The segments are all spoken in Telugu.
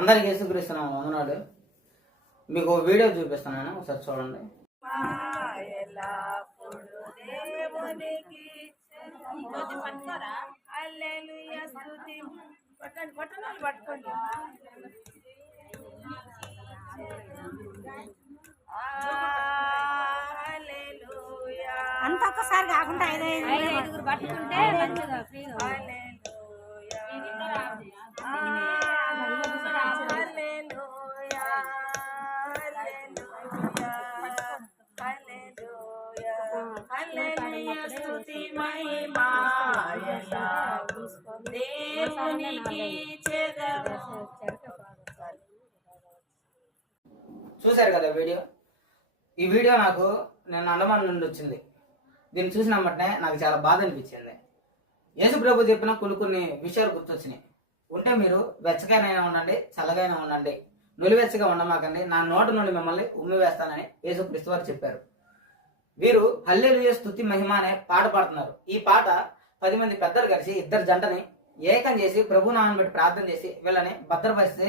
అందరికి యేసుక్రీస్తున్నాను వందనాలు. మీకు వీడియో చూపిస్తున్నాను, ఒకసారి చూడండి. అంత ఒక్కసారి కాకుండా ఐదుగురు పట్టుకుంటే మంచిగా చూశారు కదా వీడియో. ఈ వీడియో నాకు నేను అండమాన్ నుండి వచ్చింది. దీన్ని చూసిన వెంటనే నాకు చాలా బాధ అనిపించింది. యేసు ప్రభు చెప్పిన కొన్ని విషయాలు గుర్తొచ్చినాయి. ఉంటే మీరు వెచ్చగానైనా ఉండండి, చల్లగైనా ఉండండి, నులివెచ్చగా ఉండమాకండి, నా నోట నుండి మిమ్మల్ని ఉమ్మి వేస్తానని యేసు క్రీస్తు వారు చెప్పారు. వీరు హల్లెలూయా స్తుతి మహిమ అనే పాట పాడుతున్నారు. ఈ పాట 10 మంది పెద్దలు కలిసి ఇద్దరు జంటని ఏకం చేసి ప్రభు నామం బట్టి ప్రార్థన చేసి వీళ్ళని భద్రపరిస్తే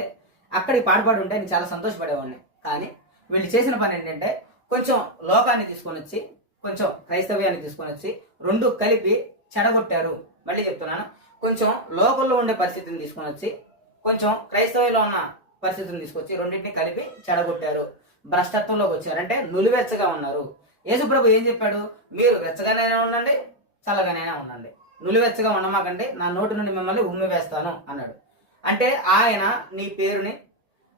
అక్కడ ఈ పాట పాడి ఉంటే నేను చాలా సంతోషపడేవాడిని. కానీ వీళ్ళు చేసిన పని ఏంటంటే కొంచెం లోకాన్ని తీసుకొని వచ్చి కొంచెం క్రైస్తవ్యాన్ని తీసుకొని వచ్చి రెండు కలిపి చెడగొట్టారు. మళ్ళీ చెప్తున్నాను, కొంచెం లోకల్లో ఉండే పరిస్థితిని తీసుకొని వచ్చి కొంచెం క్రైస్తవ్యంలో ఉన్న పరిస్థితిని తీసుకొచ్చి రెండింటిని కలిపి చెడగొట్టారు. భ్రష్టత్వంలోకి వచ్చారు, అంటే నులివెచ్చగా ఉన్నారు. యేసుప్రభు ఏం చెప్పాడు? మీరు వెచ్చగానైనా ఉండండి, చల్లగానైనా ఉండండి, నులివెచ్చగా ఉండమాకండి, నా నోటి నుండి మిమ్మల్ని ఉమ్మి వేస్తాను అన్నాడు. అంటే ఆయన నీ పేరుని,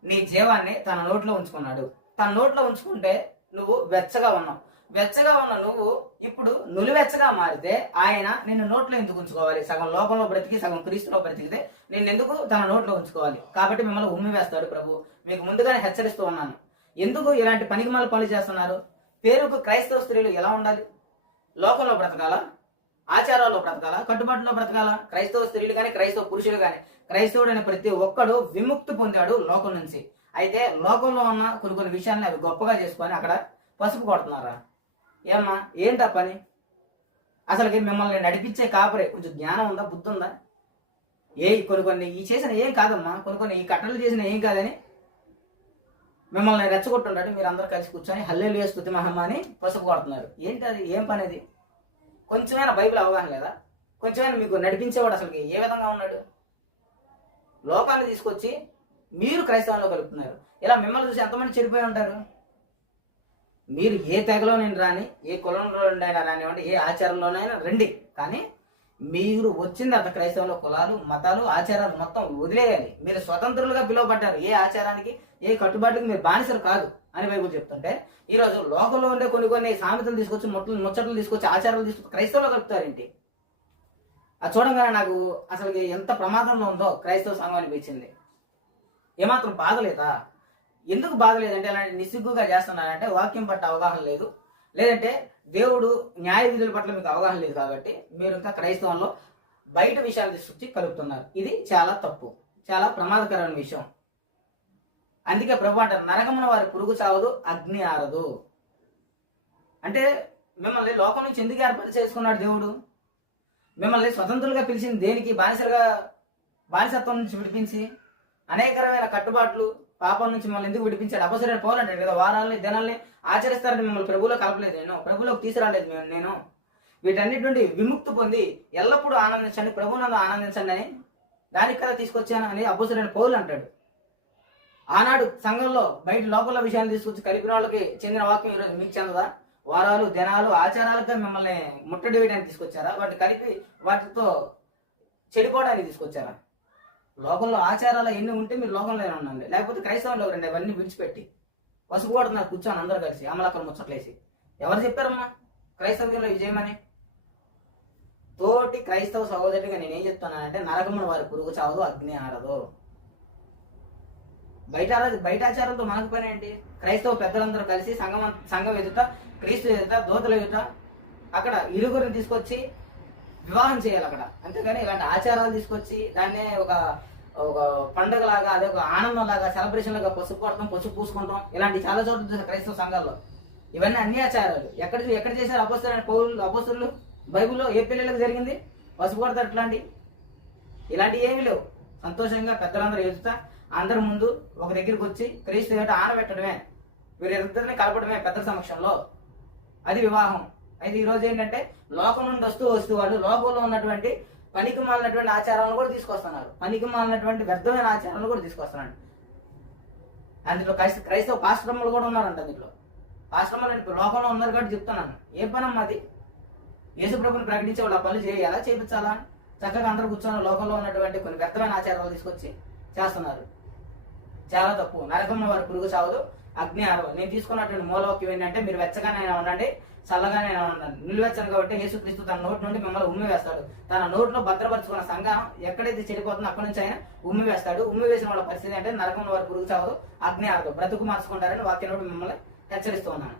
నీ జీవాన్ని తన నోట్లో ఉంచుకున్నాడు. తన నోట్లో ఉంచుకుంటే నువ్వు వెచ్చగా ఉన్నావు. వెచ్చగా ఉన్న నువ్వు ఇప్పుడు నులివెచ్చగా మారితే ఆయన నిన్ను నోట్లో ఎందుకు ఉంచుకోవాలి? సగం లోకంలో బ్రతికి సగం క్రీస్తులో బ్రతికితే నిన్ను ఎందుకు తన నోట్లో ఉంచుకోవాలి? కాబట్టి మిమ్మల్ని ఉమ్మి వేస్తాడు ప్రభు. మీకు ముందుగానే హెచ్చరిస్తూ ఉన్నాను. ఎందుకు ఇలాంటి పనికిమాల పనులు చేస్తున్నారు? పేరుకు క్రైస్తవ స్త్రీలు ఎలా ఉండాలి? లోకంలో బ్రతకాలా? ఆచారాల్లో బ్రతకాలా? కట్టుబాటులో బ్రతకాలా? క్రైస్తవ స్త్రీలు కానీ క్రైస్తవ పురుషులు కానీ క్రైస్తవుడు అనే ప్రతి ఒక్కడు విముక్తి పొందాడు లోకం నుంచి. అయితే లోకంలో ఉన్న కొన్ని విషయాన్ని అవి గొప్పగా చేసుకొని అక్కడ పసుపు కొడుతున్నారా? ఏమ్మా, ఏంటా పని? అసలుకి మిమ్మల్ని నడిపించే కాపరే కొంచెం జ్ఞానం ఉందా, బుద్ధి ఉందా? కొన్ని ఈ చేసిన ఏం కాదమ్మా, కొన్ని ఈ కట్టలు చేసిన ఏం కాదని మిమ్మల్ని రెచ్చగొట్టుంటాడు. మీరు అందరూ కలిసి కూర్చొని హల్లెలూయా స్తుతి మహిమ అని పసుపు కొడుతున్నారు. ఏంటి అది? ఏం పని అది? కొంచెమైనా బైబిల్ అవగాహన లేదా? కొంచెమైనా మీకు నడిపించేవాడు అసలు ఏ విధంగా ఉన్నాడు? లోకాన్ని తీసుకొచ్చి మీరు క్రైస్తవంలో కలుపుతున్నారు. ఇలా మిమ్మల్ని చూసి ఎంతమంది చెడిపోయి ఉంటారు? మీరు ఏ తెగలోనైనా రాని, ఏ కులంలోనైనా రానివ్వండి, ఏ ఆచారంలోనైనా రండి, కానీ మీరు వచ్చింది అంత క్రైస్తవంలో కులాలు, మతాలు, ఆచారాలు మొత్తం వదిలేయాలి. మీరు స్వతంత్రులుగా పిలువబడ్డారు. ఏ ఆచారానికి, ఏ కట్టుబాటుకి మీరు బానిసలు కాదు అని బైబుల్ చెప్తుంటే ఈరోజు లోకంలో ఉండే కొన్ని సామెతలు తీసుకొచ్చి ముచ్చట్లు తీసుకొచ్చి ఆచారాలు తీసుకొచ్చి క్రైస్తవంలో కలుపుతారేంటి? అది చూడంగానే నాకు అసలు ఎంత ప్రమాదంలో ఉందో క్రైస్తవ సంఘం అనిపించింది. ఏమాత్రం బాధ లేదా? ఎందుకు బాధ లేదంటే అలాంటి నిస్సిగ్గుగా చేస్తున్నారంటే వాక్యం పట్ల అవగాహన లేదు, లేదంటే దేవుడు న్యాయ విధుల పట్ల మీకు అవగాహన లేదు. కాబట్టి మీరు ఇంకా క్రైస్తవంలో బయట విషయాలు తీసుకొచ్చి కలుపుతున్నారు. ఇది చాలా తప్పు, చాలా ప్రమాదకరమైన విషయం. అందుకే ప్రభు అంటారు, నరకమున వారి పురుగు చావదు, అగ్ని ఆరదు. అంటే మిమ్మల్ని లోకం నుంచి ఎందుకు ఏర్పాటు చేసుకున్నాడు దేవుడు? మిమ్మల్ని స్వతంత్రులుగా పిలిచింది దేనికి? బానిసత్వం నుంచి విడిపించి అనేకరమైన కట్టుబాట్లు, పాపం నుంచి మిమ్మల్ని ఎందుకు విడిపించాడు? అపసరైన పౌలు అంటాడు కదా, వారాలని దినాల్ని ఆచరిస్తారని మిమ్మల్ని ప్రభువులో కలపలేదు నేను, ప్రభువులోకి తీసుకురాలేదు నేను. వీటన్నిటి నుండి విముక్తి పొంది ఎల్లప్పుడూ ఆనందించండి, ప్రభువునందు ఆనందించండి అని దానికి కదా తీసుకొచ్చాను అని అపసరైన పౌలు అంటాడు. ఆనాడు సంఘంలో బయట లోపల విషయాలు తీసుకొచ్చి కలిపిన వాళ్ళకి చెందిన వాక్యం ఈరోజు మీకు చెందదా? వారాలు, దినాలు, ఆచారాలుగా మిమ్మల్ని ముట్టడి వేయడానికి తీసుకొచ్చారా? వాటిని కలిపి వాటితో చెడిపోవడానికి తీసుకొచ్చారా? లోకంలో ఆచారాలు ఎన్ని ఉంటే మీరు లోకంలోనే ఉండండి, లేకపోతే క్రైస్తవంలో రండి. అవన్నీ విడిచిపెట్టి పసుపు కొడుతున్నారు కూర్చొని అందరూ కలిసి అమలాకరం ముచ్చట్లేసి. ఎవరు చెప్పారమ్మా క్రైస్తవంలో విజయమని? తోటి క్రైస్తవ సహోదరుడిగా నేనేం చెప్తున్నానంటే, నరకమున వారి పురుగు చావదు, అగ్ని ఆరదు. బయట ఆచారంతో మనకు పని ఏంటి? క్రైస్తవ పెద్దలందరూ కలిసి సంఘం ఎదుట, క్రీస్తు ఎదుట, దోతల ఎదుట అక్కడ ఇరుగురిని తీసుకొచ్చి వివాహం చేయాలి అక్కడ. అంతేగాని ఇలాంటి ఆచారాలు తీసుకొచ్చి దాన్నే ఒక పండుగలాగా, అదే ఒక ఆనందం లాగా, సెలబ్రేషన్ లాగా పసుపు కొడతాం, పసుపు పూసుకుంటాం, ఇలాంటి చాలా చోట్ల చూసారు క్రైస్తవ సంఘాల్లో. ఇవన్నీ అన్ని ఆచారాలు. ఎక్కడ చేశారు అపోస్తలులు? బైబిల్లో ఏ పిల్లలకు జరిగింది? పసుపు కొడతారు. ఇలాంటివి ఏమీ లేవు. సంతోషంగా పెద్దలందరూ ఎదుట అందరి ముందు ఒక దగ్గరికి వచ్చి క్రీస్తు ఎదుట ఆనబెట్టడమే, వీరిద్దరిని కలపడమే పెద్దల సమక్షంలో, అది వివాహం. అయితే ఈ రోజు ఏంటంటే లోకం నుండి వస్తూ వాళ్ళు లోకంలో ఉన్నటువంటి పనికి మాలినటువంటి ఆచారాలను కూడా తీసుకొస్తున్నారు, పనికి మాలినటువంటి వ్యర్థమైన ఆచారాలను కూడా తీసుకొస్తున్నాడు. అందులో క్రైస్తవ పాశ్రమలు కూడా ఉన్నారంట. దీంట్లో పాశ్రమలు లోకంలో ఉన్నారు కాబట్టి చెప్తున్నాను. ఏ పనమ్మా అది? యేసు ప్రభుని ప్రకటించే వాళ్ళు ఆ పనులు ఎలా చేయించాలా? చక్కగా అందరూ కూర్చొని లోకంలో ఉన్నటువంటి కొన్ని వ్యర్థమైన ఆచారాలు తీసుకొచ్చి చేస్తున్నారు. చాలా తప్పు. నరకంలో వారి పురుగు సావదు, అగ్ని ఆరవదు. నేను తీసుకున్నటువంటి మూలవాక్యం ఏంటంటే, మీరు వెచ్చగానైనా ఉండండి, చల్లగానైనా ఉండండి. నిలువెచ్చను కాబట్టి యేసుక్రీస్తు తన నోటి నుండి మిమ్మల్ని ఉమ్మి వేస్తాడు. తన నోట్లో భద్రపరుచుకున్న సంఘం ఎక్కడైతే చెడిపోతుందో అక్కడి నుంచి ఆయన ఉమ్మి వేస్తాడు. ఉమ్మి వేసిన వాళ్ళ పరిస్థితి అంటే నరకంలో వారి పురుగు సావదు, అగ్ని ఆరదు, బ్రతుకు మార్చుకుంటారని వాక్యం మిమ్మల్ని హెచ్చరిస్తూ ఉన్నాను.